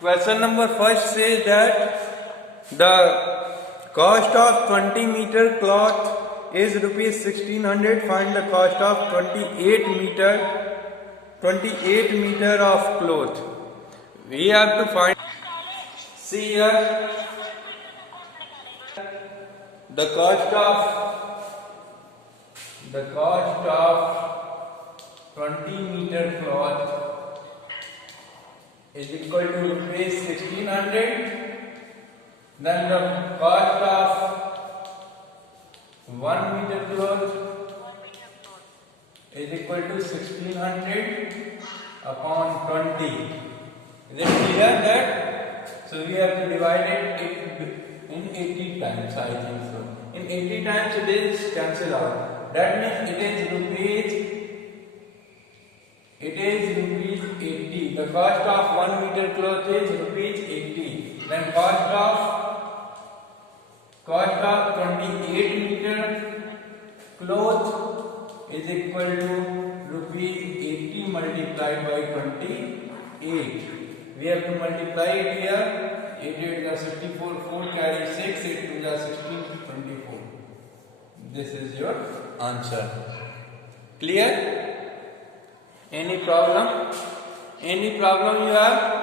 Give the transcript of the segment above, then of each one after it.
Question number first says that the cost of 20 meter cloth is rupees 1600. Find the cost of 28 meter of cloth. We have to find. See here, the cost of 20 meter cloth is equal to rupees 1600. Then the cost of 1 meter cloth is equal to 1600 upon 20. Is it clear that? So we have to divide it in 80 times, I think so. In 80 times it is cancel out. That means it is rupees 80. The cost of 1 meter cloth is rupees 80. Then cost of 28 meter cloth is equal to rupees 80 multiplied by 28. We have to multiply it here. 8 8 is 64. 4 carry 6. 8 2 is 16. 24. This is your answer. Clear? Any problem? Any problem you have?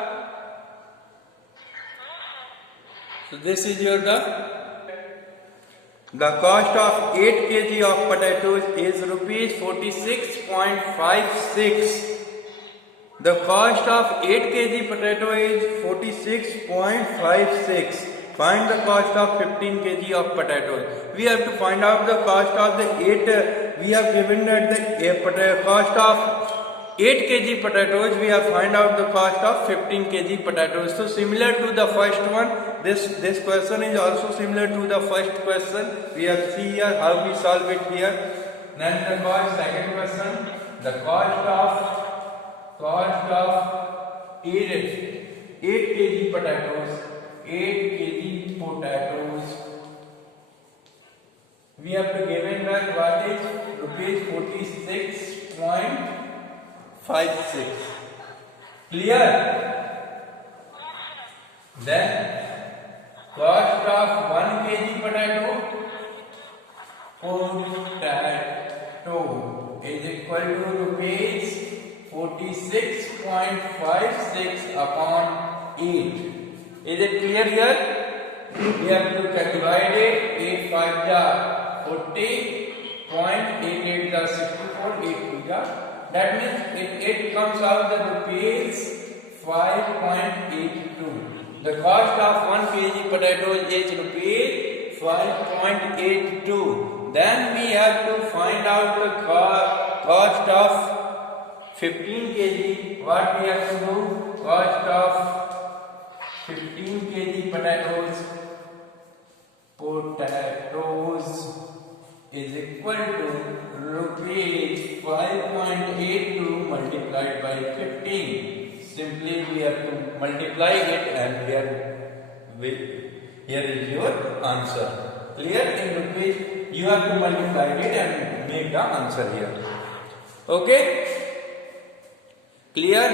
So this is your the cost of 8 kg of potatoes is rupees 46.56. The cost of 8 kg potato is 46.56. Find the cost of 15 kg of potatoes. We have to find out the cost of the 8. We have given that the cost of 8 kg potatoes. We have find out the cost of 15 kg potatoes. So similar to the first one, this question is also similar to the first question. We have see here how we solve it here. Then the cost, second question, the cost of 8 kg potatoes. 8 kg potatoes. We have to given that what is rupees 46.56. Clear? Then cost of 1 kg potato is equal to rupees 46.56 upon 8. Is it clear here? We have to divide it. 8 5 ja 40. 0.88 ja 64. 8 2 ja. That means it comes out the rupees 5.82. The cost of 1 kg potato is rupees 5.82. Then we have to find out the cost of 15 kg. What we have to do? Cost of 15 kg potatoes is equal to rupees 5.82 multiplied by 15. Simply we have to multiply it, and here is your answer. Clear? In rupees you have to multiply it and make the answer here. Okay? Clear?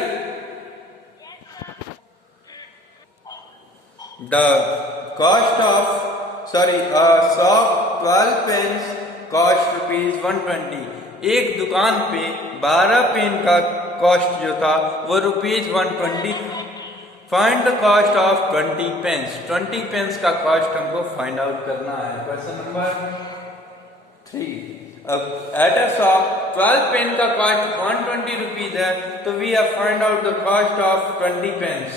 The cost of shop 12 pens cost rupees 120. एक दुकान पे 12 pen का कॉस्ट जो था वो rupees 120. Find the cost of 20 pens. 20 pens का cost हमको find out करना है. Question number 3. अब एट अ शॉप 12 पेन का कॉस्ट 120 रुपीज है, तो we have find out the cost of 20 pens.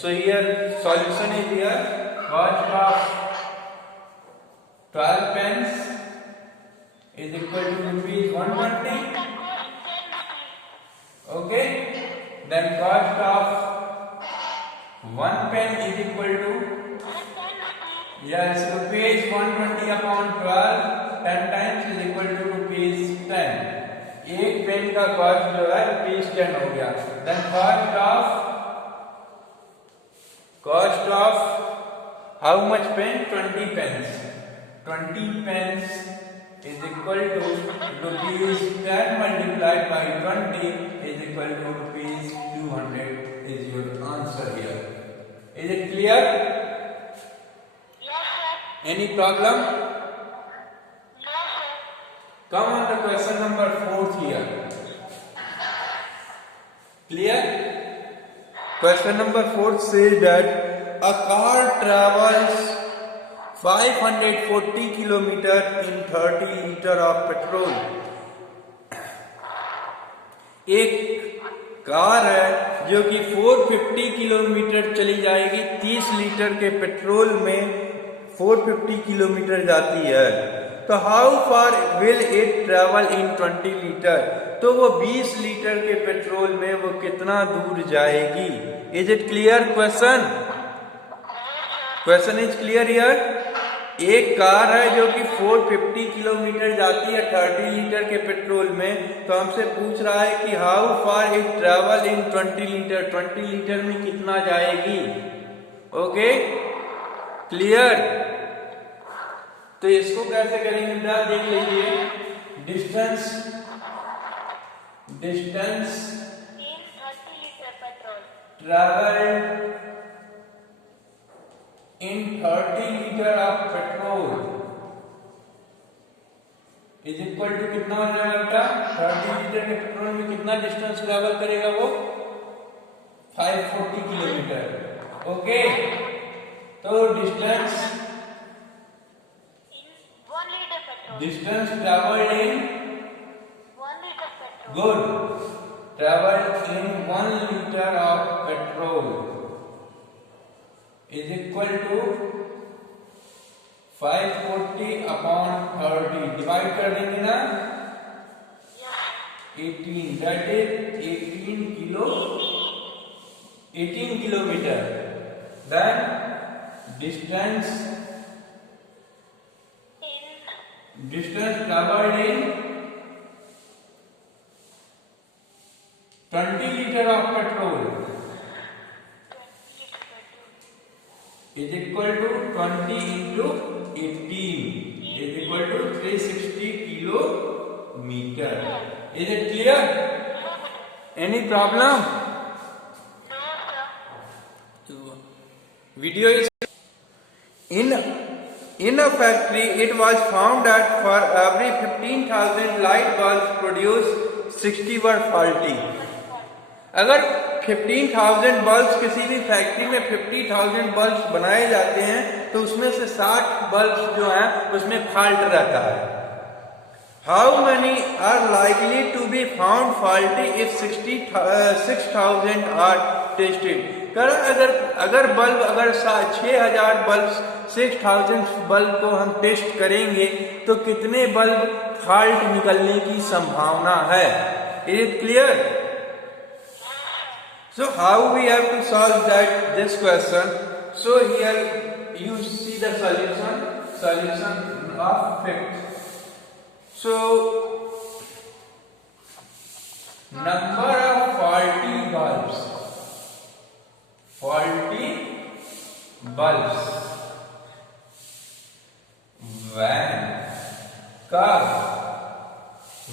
So here solution is here. Cost of 12 pence is equal to rupees 120. Okay. Then cost of 1 pen is equal to rupees 120 upon 12. 10 times is equal to rupees 10. एक पेन का कॉस्ट जो है रुपीज 10 हो गया. Then cost of how much pen? 20 pence. 20 pence is equal to rupees 10 multiplied by 20 is equal to rupees 200 is your answer here. clear? Yes, sir. Any problem? No, sir. Come on the question number 4 here. Clear? Question number 4 says that a car travels 540 kilometer in 30 liter of petrol. एक कार है जो कि 450 किलोमीटर चली जाएगी, 30 लीटर के पेट्रोल में 450 किलोमीटर जाती है, तो how far will it travel in 20 लीटर, तो वो 20 लीटर के पेट्रोल में वो कितना दूर जाएगी? Is it clear question? Question is clear here? एक कार है जो कि 450 किलोमीटर जाती है 30 लीटर के पेट्रोल में, तो हमसे पूछ रहा है कि how far it travel in 20 litre, 20 litre में कितना जाएगी? Okay, clear? तो इसको कैसे करेंगे बेटा, देख लीजिए। Distance In 30 liter petrol. Travel in 30 litre of petrol is equal to कितना हो जाएगा बेटा? 30 लीटर के पेट्रोल में कितना डिस्टेंस ट्रेवल करेगा वो? 540 किलोमीटर। ओके, तो distance In 1 liter petrol. Distance travelled in 1 liter petrol. Good travelled in 1 litre of petrol is equal to 540 upon 30, divide कर देंगे ना, 18, that is 18 kilometre. Then distance travelled in 20 litre of petrol is equal to 20 into 18 is equal to 360 kilometer. Is it clear? Any problem? No, sir. Video is in a factory. It was found that for every 15,000 light bulbs produced 60 were faulty. अगर 15,000 बल्ब्स किसी भी फैक्ट्री में 50,000 बल्ब्स बनाए जाते हैं तो उसमें से 60 बल्ब्स जो हैं उसमें फॉल्ट रहता है। How many are likely to be found faulty if 6,000 are tested. अगर बल्ब अगर 6,000 बल्ब 6,000 बल्ब को हम टेस्ट करेंगे तो कितने बल्ब फॉल्ट निकलने की संभावना है? Is it clear? So how we have to solve this question? So here you see the solution of fifth. So number of faulty bulbs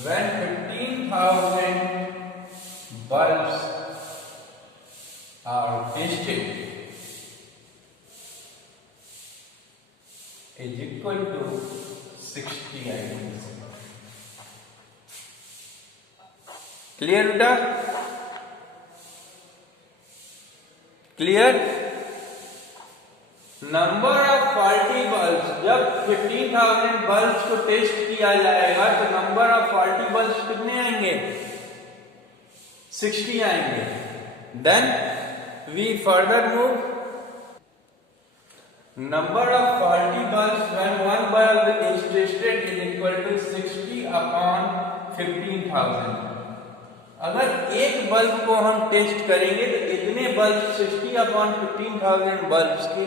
when 15,000 bulbs are tested is equal to 60 items. Clear बेटा? Clear? Number of faulty bulbs, जब 15,000 बल्ब्स को टेस्ट किया जाएगा तो number of faulty bulbs कितने आएंगे? 60 आएंगे। Then we further move. Number of faulty bulbs when one bulb is tested is equal to 60 upon 15,000. अगर एक बल्ब को हम टेस्ट करेंगे तो इतने बल्ब 60 अपॉन 15,000 बल्ब्स की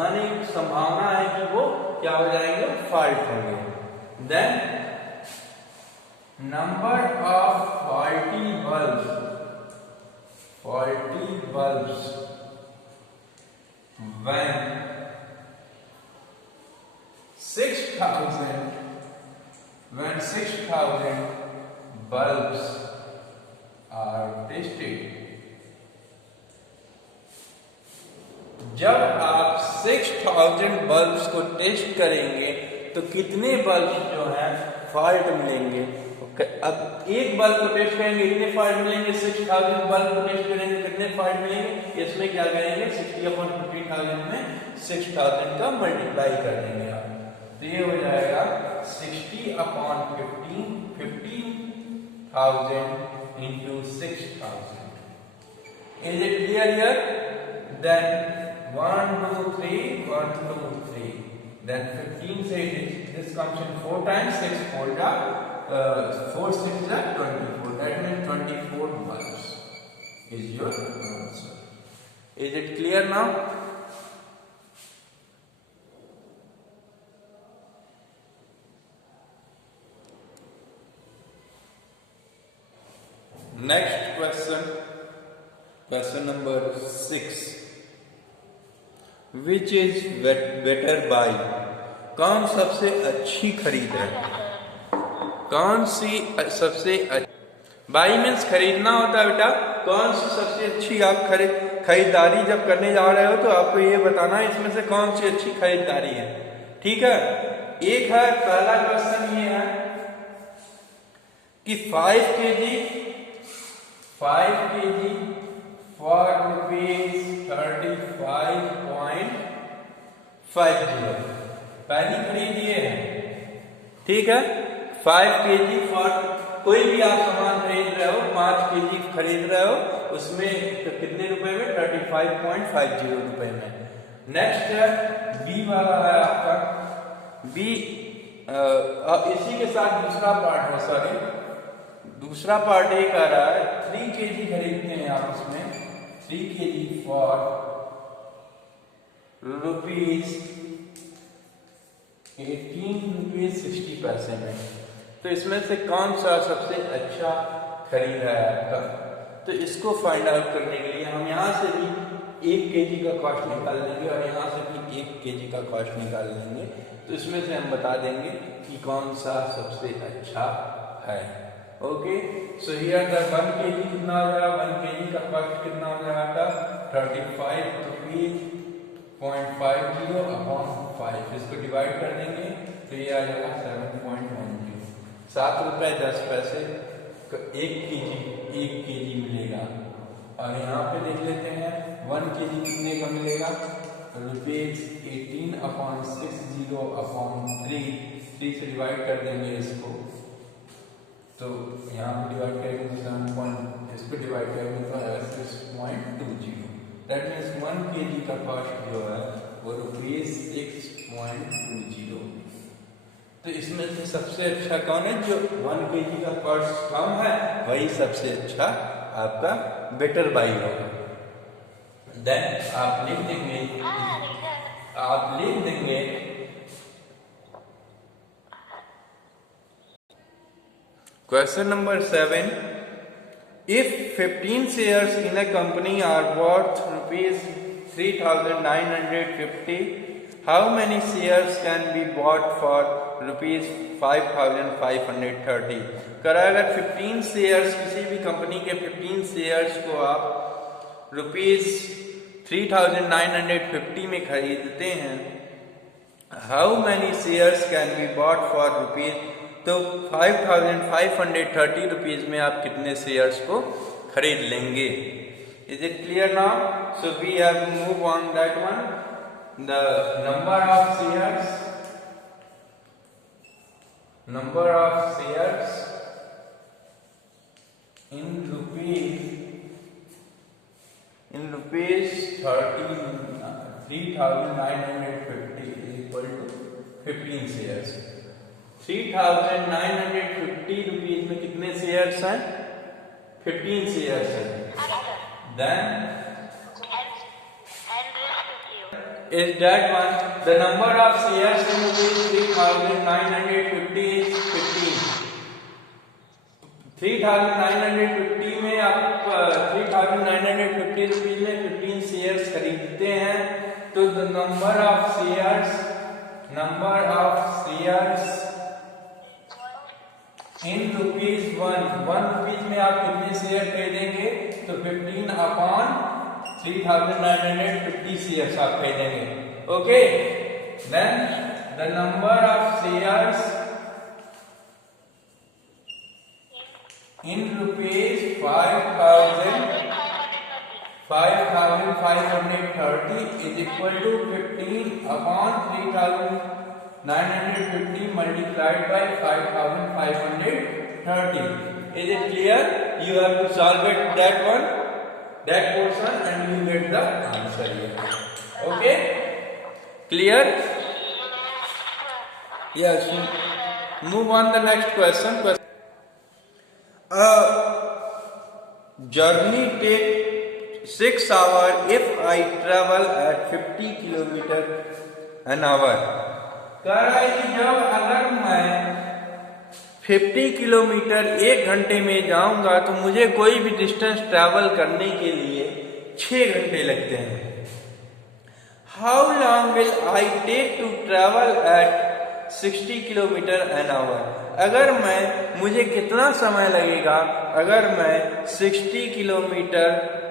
आने की संभावना है कि वो क्या हो जाएंगे? फॉल्ट होंगे। Then number of faulty bulbs when 6,000 bulbs are tested, जब आप 6000 बल्ब्स को टेस्ट करेंगे तो कितने बल्ब जो हैं फॉल्ट मिलेंगे। अब एक बल्ब को टेस्ट करेंगे कितने फॉल्ट मिलेंगे, 6000 बल्ब को टेस्ट करेंगे कितने फॉल्ट मिलेंगे। इसमें क्या करेंगे 60/15,000 में 6000 का मल्टीप्लाई कर देंगे आप, तो ये हो जाएगा 60/15 50,000 into 6,000. Is it clear here? Then 1 2 3 1 2 3. Then 15 say this comes in 4 times 6 4 4 6 is 24. That means 24 bulbs is your answer. Is it clear now? Next question number 6. Which is better buy? कौन सबसे अच्छी खरीद है, कौन सी सबसे बाई मीन्स खरीदना होता है बेटा। कौन सी सबसे अच्छी आप खरीदारी जब करने जा रहे हो तो आपको ये बताना है इसमें से कौन सी अच्छी खरीदारी है, ठीक है। एक है पहला क्वेश्चन ये है कि 5 kg for ₹35.50 पहली खरीद ये है, ठीक है। 5 kg फॉर कोई भी आप सामान खरीद रहे हो, 5 kg खरीद रहे हो उसमें तो कितने रुपए में 35.50 रुपए में। नेक्स्ट है बी वाला है आपका बी, इसी के साथ दूसरा पार्ट है, सॉरी दूसरा पार्ट एक आ रहा है 3 kg खरीदते हैं आप उसमें 3 kg फॉर ₹18.60 में। तो इसमें से कौन सा सबसे अच्छा खरीद है आपका, तो इसको फाइंड आउट करने के लिए हम यहाँ से भी 1 kg का कॉस्ट निकाल लेंगे और यहाँ से भी 1 kg का कॉस्ट निकाल लेंगे। तो इसमें से हम बता देंगे कि कौन सा सबसे अच्छा है। ओके, सो हियर द 1 kg कितना हो जाएगा, 1 kg का कॉस्ट कितना हो जाएगा 35.50 अपॉन 5, इसको डिवाइड कर देंगे तो ये आ जाएगा 7.10, 7 रुपए 10 पैसे 1 kg मिलेगा। और यहाँ पे देख लेते हैं 1 kg कितने का मिलेगा, ₹18/60/3 से डिवाइड कर देंगे इसको, तो यहाँ पे डिवाइड करेंगे तो 7 इसको डिवाइड करेंगे तो 6.20। दैट मीन्स 1 kg का कॉस्ट जो है वो ₹6.20। तो इसमें से सबसे अच्छा कौन है, जो 1 kg का कॉस्ट कम है वही सबसे अच्छा आपका बेटर बाई होगा। देन आप लिख देंगे Question number 7. If 15 shares in a company are worth ₹3,950, how many shares can be bought for ₹5,530? अगर 15 शेयर्स किसी भी कंपनी के 15 शेयर्स को आप ₹3,950 में खरीदते हैं, how many shares can be bought for तो 5,530 रुपीज में आप कितने शेयर्स को खरीद लेंगे। Is it clear now? So we have move on that one. The number of shares in rupees 3,950 is equal to 15 shares। 3,950 rupees में कितने शेयर्स हैं, 15 शेयर्स हैं। Then is that one, the number of shares in rupees 3,950 is 15। 3,950 में आप 3,950 rupees में 15 शेयर्स खरीदते हैं, तो the number of shares in ₹1 रुपीज में आप कितने शेयर खरीदेंगे, तो 15/6 3950 shares आप खरीदेंगे. Okay, then the number of shares in rupees 5,530 is equal to 15 upon 3,950 multiplied by 5,530. Is it clear? You have to solve it that portion, and you get the answer here. Okay? Clear? Yes. Move on the next question. A journey take 6 hours if I travel at 50 kilometer an hour. कह रहा है कि जब अगर मैं 50 किलोमीटर 1 घंटे में जाऊंगा तो मुझे कोई भी डिस्टेंस ट्रैवल करने के लिए 6 घंटे लगते हैं. How long will I take to travel at 60 kilometre an hour. अगर मुझे कितना समय लगेगा अगर मैं 60 किलोमीटर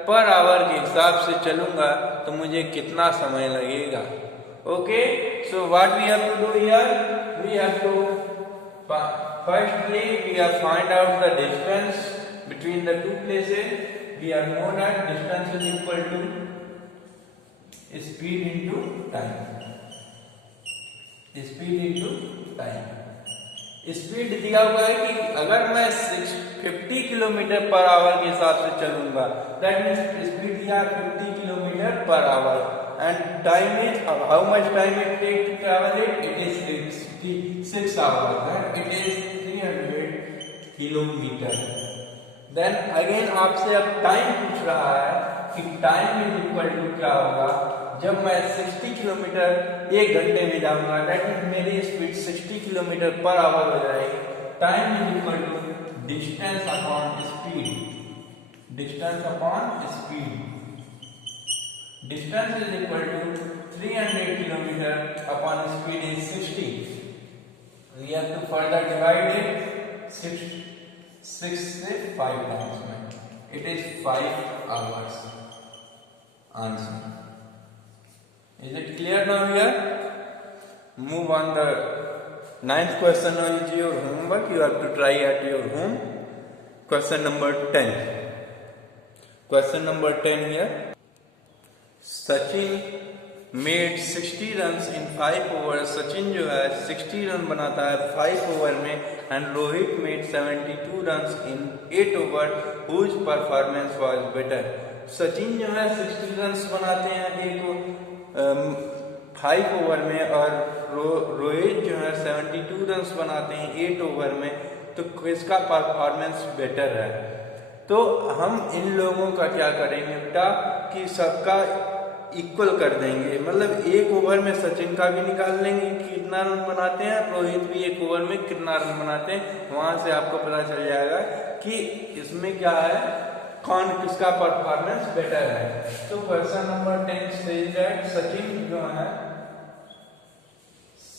पर आवर के हिसाब से चलूंगा तो मुझे कितना समय लगेगा. Okay, so what we have to do here, we have to firstly we have find out the distance between the two places. We have known that distance is equal to speed into time. Speed दिया हुआ है कि अगर मैं 50 kilometre per our के हिसाब से चलूंगा, दैट मीन्स स्पीड दिया 50 kilometre per hour, and time is how much time it take to travel it is 6 hours, it is 300 kilometre. Then again आपसे अब टाइम पूछ रहा है कि टाइम इज इक्वल टू क्या होगा जब मैं 60 किलोमीटर 1 घंटे में जाऊंगा, दैट मीन्स मेरी स्पीड 60 किलोमीटर पर आवर हो जाएगी. Time is equal to distance upon speed. Distance is equal to 300 kilometre upon speed is 60. We have to further divide it 6 से 5 टाइम्स में. It is 5 hours. Answer. Is it clear now here? Move on the 9th question. Now is your homework. You have to try at your home. Question number 10. Question number 10 here. Sachin made 60 runs in 5 overs. Sachin जो है 60 रन बनाता है 5 ओवर में, and Rohit made 72 runs in 8 overs. Whose performance was better? Sachin जो है 60 रन बनाते हैं 5 ओवर में, और रोहित जो है 72 रन बनाते हैं 8 ओवर में, तो किसका परफॉर्मेंस बेटर है? तो हम इन लोगों का क्या करेंगे बेटा कि सबका इक्वल कर देंगे. मतलब 1 ओवर में सचिन का भी निकाल लेंगे कि कितना रन बनाते हैं, रोहित भी 1 ओवर में कितना रन बनाते हैं. वहां से आपको पता चल जाएगा कि इसमें क्या है, कौन किसका परफॉर्मेंस बेटर है. तो question number 10 says that Sachin जो है,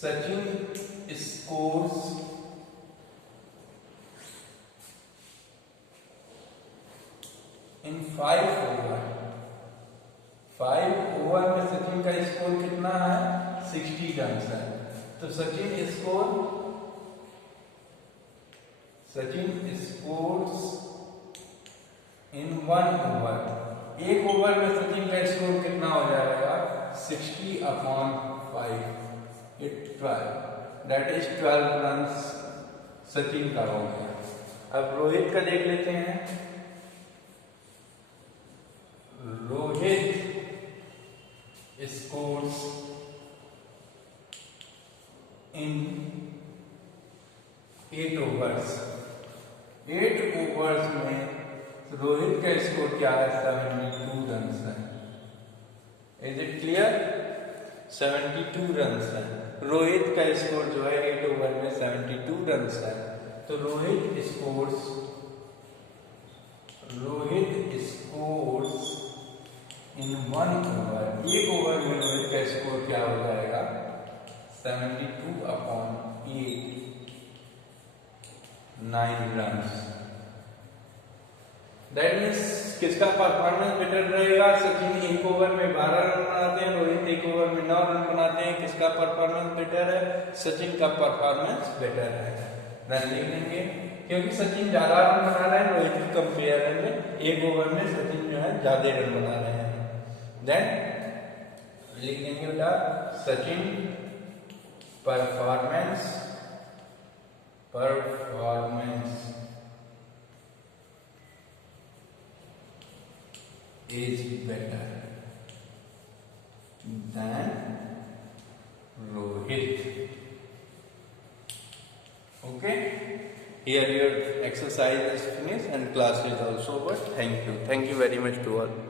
सचिन स्कोर्स इन 5 ओवर में सचिन का स्कोर कितना है, 60 रन है. तो सचिन स्कोर्स इन 1 ओवर. 1 ओवर में सचिन का स्कोर कितना हो जाएगा, 60 अपॉन 5, 12, दैट इज 12 रन सचिन का हो गया. अब रोहित का देख लेते हैं. रोहित स्कोर्स इन 8 ओवर्स. 8 ओवर्स में रोहित का स्कोर क्या है, 72 रन है. Is it clear? 72 रन है. रोहित का स्कोर जो है 8 ओवर में 72 रन है. तो रोहित स्कोर्स इन 1 ओवर. 1 ओवर में रोहित का स्कोर क्या हो जाएगा, 72 अपॉन 8, 9 रन. दैट मीन्स किसका परफॉर्मेंस बेटर रहेगा, सचिन एक ओवर में 12 रन बनाते हैं, रोहित एक ओवर में 9 रन बनाते हैं। किसका परफॉर्मेंस बेटर है? सचिन का परफॉर्मेंस बेटर है। रन लिख लेंगे क्योंकि सचिन ज्यादा रन बना रहे हैं, रोहित की कंपेयर में एक ओवर में सचिन जो है ज्यादा रन बना रहे हैं। देन लिख देंगे बेटा Sachin performance is better than Rohit. Okay, here your exercise is finished and class is also over. Thank you very much to all.